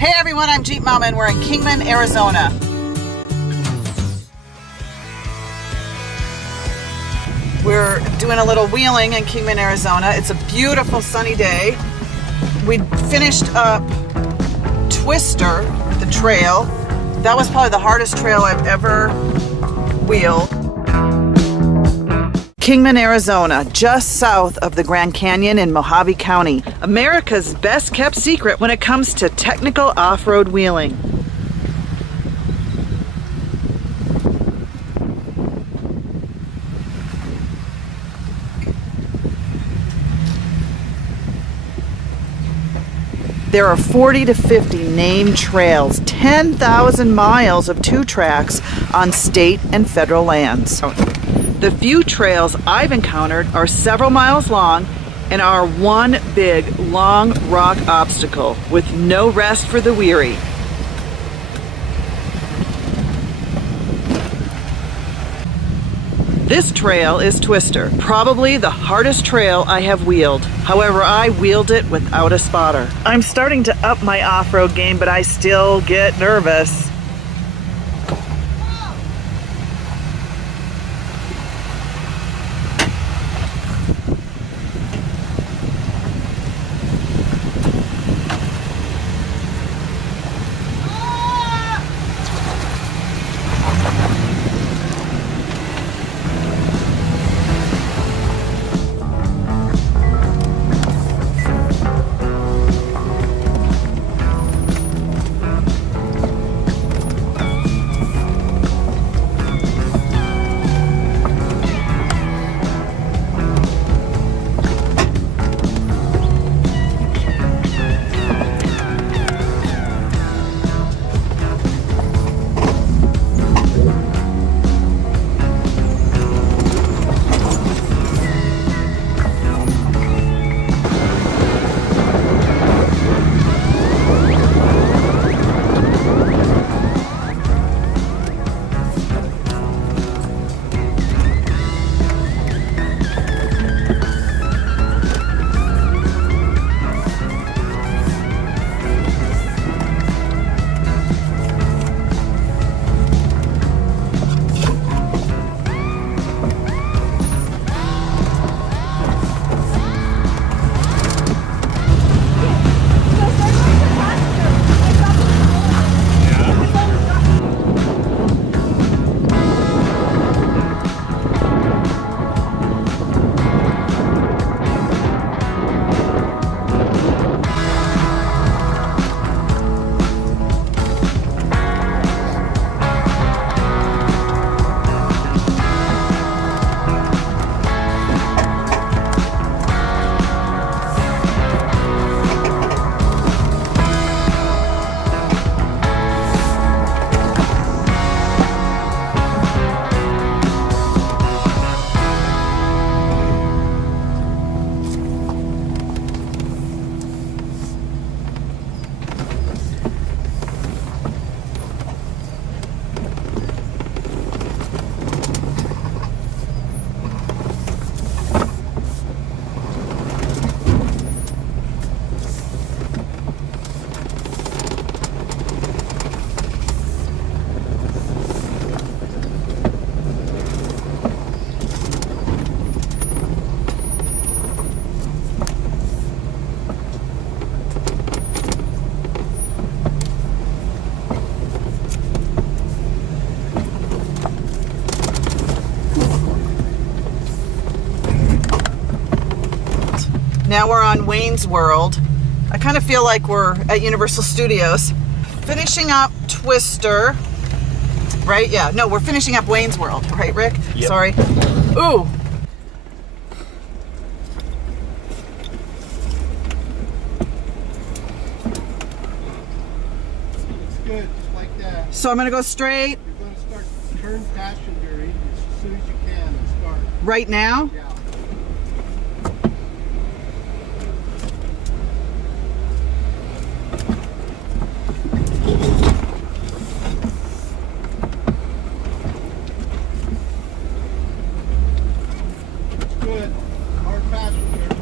Hey everyone, I'm Jeep Mama and we're in Kingman, Arizona. We're doing a little wheeling in Kingman, Arizona. It's a beautiful sunny day. We finished up Twister, the trail. That was probably the hardest trail I've ever wheeled. Kingman, Arizona, just south of the Grand Canyon in Mojave County. America's best kept secret when it comes to technical off-road wheeling. There are 40 to 50 named trails, 10,000 miles of two tracks on state and federal lands. The few trails I've encountered are several miles long and are one big, long rock obstacle with no rest for the weary. This trail is Twister, probably the hardest trail I have wheeled. However, I wheeled it without a spotter. I'm starting to up my off-road game, but I still get nervous. Now we're on Wayne's World. I kind of feel like we're at Universal Studios. Finishing up Twister, right? Yeah, no, we're finishing up Wayne's World, right, Rick? Yep. Sorry. Ooh. It's good, just like that. So I'm gonna go straight. You're going to start turn passenger as soon as you can and start. Right now? Yeah. Good. Hard passenger.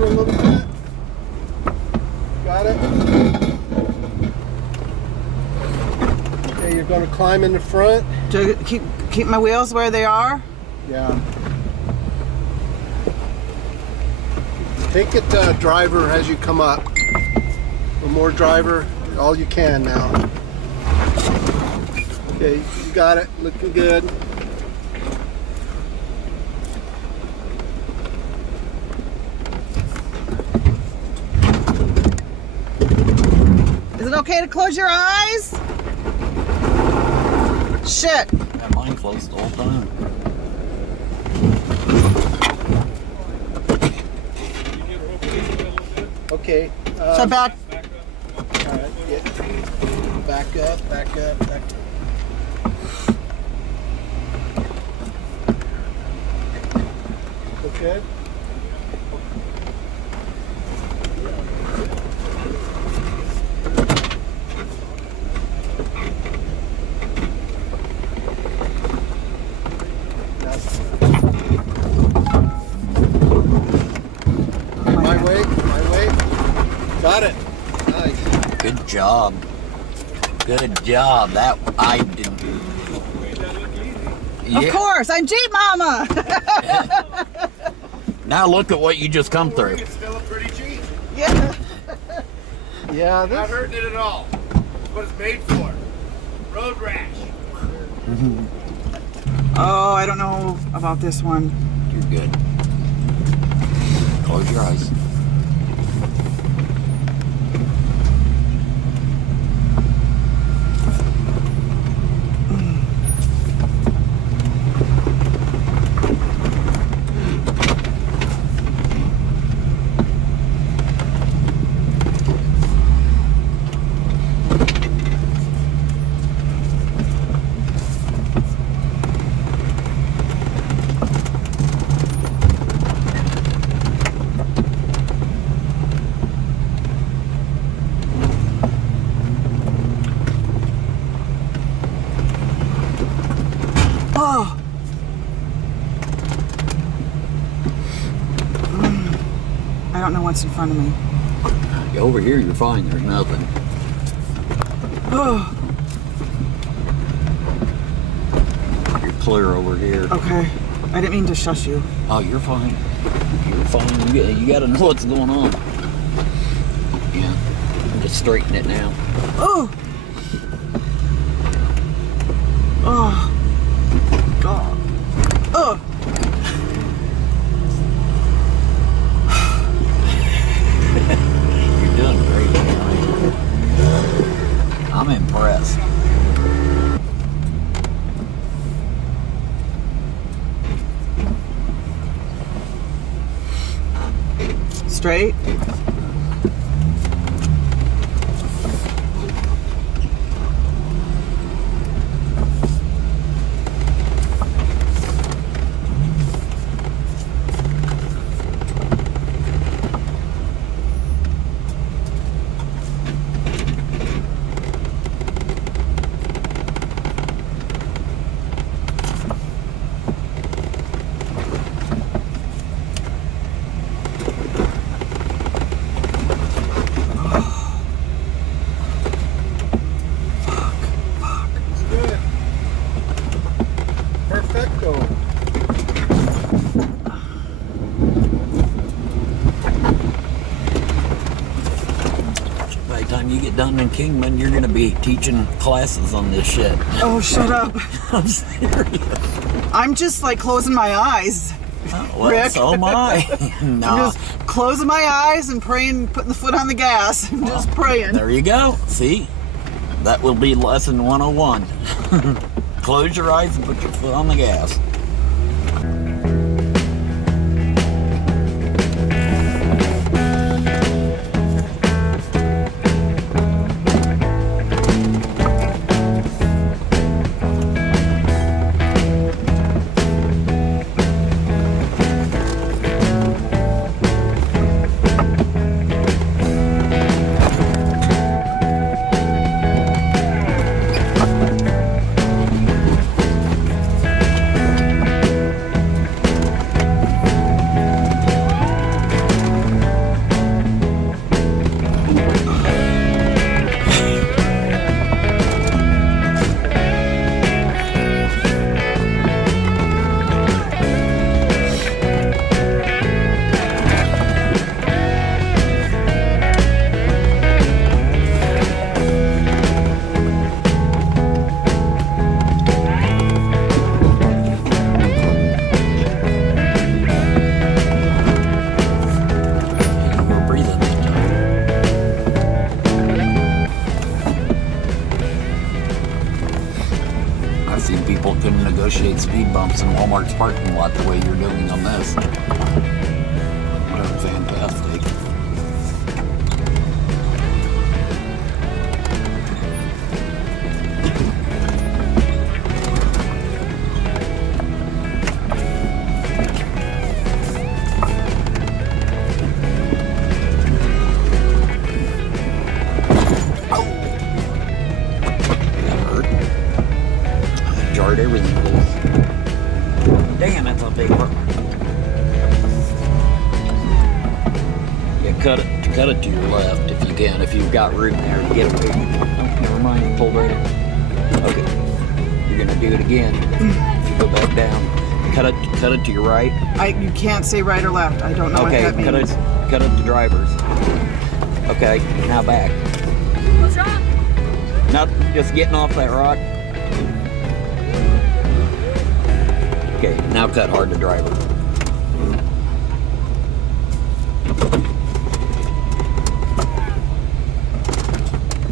forward a little bit. Got it? Okay, you're going to climb in the front. Do I keep my wheels where they are? Yeah. Take it driver as you come up. Or more driver, all you can now. Okay, you got it. Looking good. Is it okay to close your eyes? Shit. Yeah, mine closed the whole time. Okay. So back. All right, yeah. Back up, back up, back up. Okay. My way, my way. Got it. Nice. Good job. Good job. That I didn't. Of course, I'm Jeep Mama. Now look at what you just come through. It's still a pretty Jeep. Yeah. Yeah, Not this. hurting it at all. It's what it's made for. Road rash. Oh, I don't know about this one. You're good. Close your eyes. Oh. I don't know what's in front of me. Over here, you're fine. There's nothing. Oh. You're clear over here. Okay. I didn't mean to shush you. Oh, you're fine. You're fine. You gotta know what's going on. Yeah. Just straighten it now. Oh. Oh. God. Oh. You're doing great. I'm impressed. Straight. It's good. Perfecto. By the time you get done in Kingman, you're gonna be teaching classes on this shit. Oh, shut up. I'm serious. I'm just like closing my eyes. Oh, well, Rick. so am I. I'm Nah. just closing my eyes and praying, putting the foot on the gas. I'm just praying. There you go. See? That will be lesson 101. Close your eyes and put your foot on the gas. I've seen people couldn't negotiate speed bumps in Walmart's parking lot the way you're doing on this. What fantastic. Everything loose. Damn, that's a big one. Yeah, cut it to your left if you can, if you've got room there to get away. Oh, never mind, you pulled right in. Okay, you're gonna do it again. If you go back down, cut it to your right. You can't say right or left. I don't know what that means. Cut it to drivers. Okay, now back. What's wrong? Nothing, just getting off that rock. Okay, now cut hard to driver.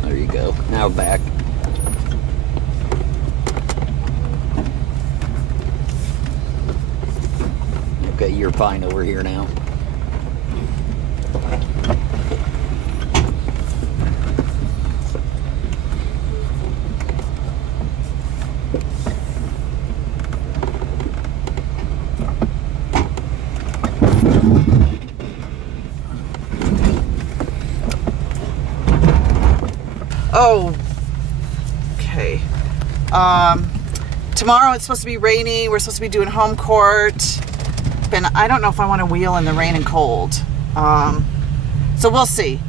There you go. Now back. Okay, you're fine over here now. Oh, okay. Tomorrow it's supposed to be rainy. We're supposed to be doing home court. And I don't know if I want to wheel in the rain and cold. So we'll see.